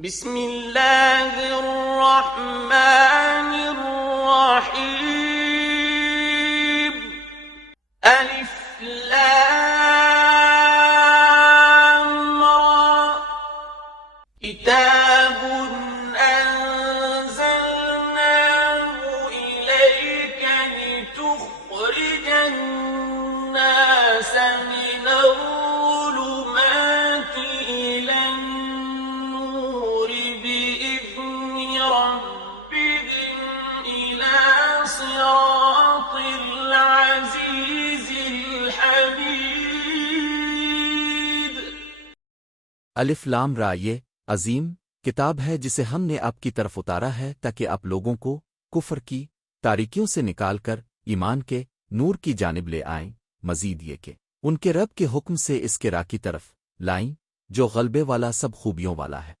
बिस्मिल्लाहिर रहमानिर रहीम। अलिफ लाम रा। किताबुन अंज़लनाहु इलैका लितुख़रिजन नास मिनल ज़ुलुमाति इलन नूर बिइज़नि रब्बिहिम इला सिरातिल अज़ीज़िल हमीद। अलिफ लाम रा, ये अजीम किताब है जिसे हमने आपकी तरफ उतारा है ताकि आप लोगों को कुफ्र की तारीकियों से निकालकर ईमान के नूर की जानिब ले आएं, मजीद ये कि उनके रब के हुक्म से इसके राह की तरफ लाएं जो गलबे वाला सब खूबियों वाला है।